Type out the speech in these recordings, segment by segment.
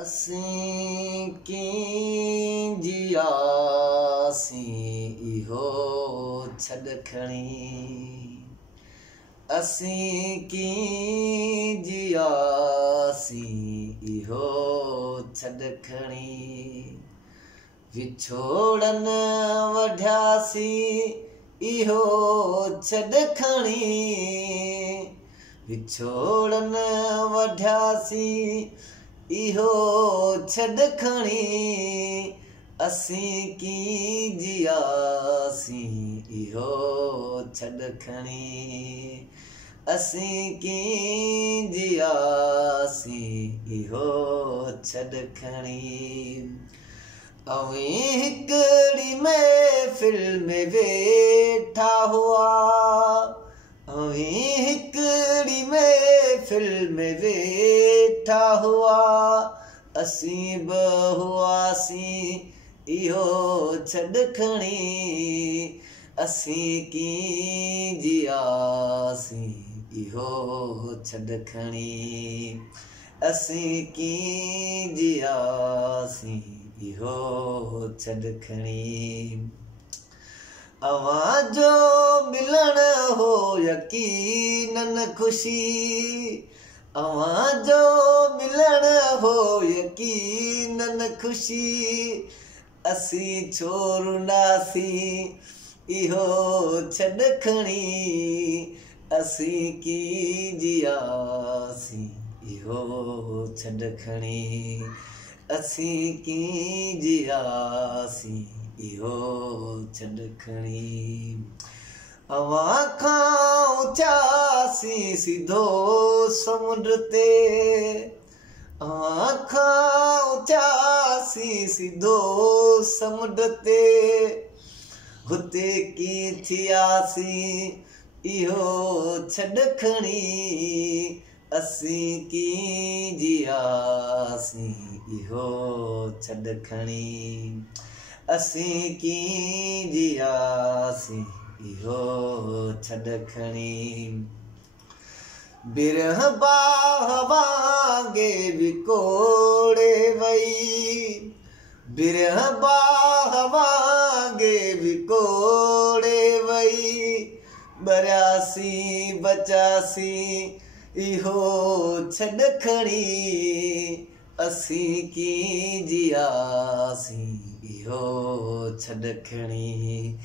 असीं कीअं जियासीं इहो छॾ खणी असीं कीअं जियासीं इहो छॾ खणी विछोड़न वढियासीं इहो छॾ खणी विछोड़न वढियासीं इहो छॾ खणी असीं कीअं जियासीं इहो छॾ खणी असीं कीअं जियासीं इहो छॾ खणी अवीं हिकिड़ी महफ़िल में वेठा हुआ अवीं हिकिड़ी महफ़िल में वेठा हुआ असीं बि हुआसीं इहो छॾ खणी असीं कीअं जियासीं इहो छॾ खणी असीं कीअं जियासीं इहो छॾ खणी अवां जो मिलण हो यकीनन ख़ुशी अवां जो मिलण हो यकीनन ख़ुशी असीं छो रुंडासीं इहो छॾ खणी असीं कीअं जियासीं इहो छॾ खणी असीं कीअं जियासीं इहो छॾ खणी अवां खां उथियासीं सिधो समुंड ते अवां खां उथियासीं सिधो समुंड ते हुते कीअं थियासीं इहो छॾ खणी असीं कीअं जियासीं इहो छॾ खणी असीं कीअं जियासीं इहो छॾ खणी बिरह बाह वांगे विकोड़े वई बिरह बाह वांगे विकोड़े वई बरियासीं बचासीं इहो छॾ खणी असीं कीअं जियासीं इहो छॾ खणी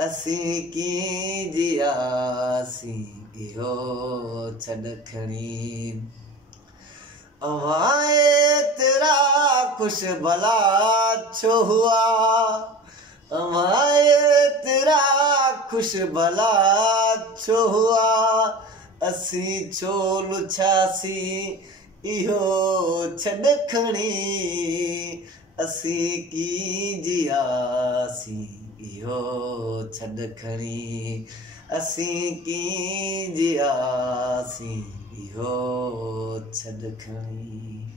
असीं कीअं जियासीं इहो छॾ खणी अवां एतिरा ख़ुशि भला छो हुआ अवां एतिरा ख़ुशि भला छो हुआ असीं छो लुछासीं इहो छॾ खणी असीं कीअं जियासीं इहो छॾ खणी असीं कीअं जियासीं इहो छॾ खणी।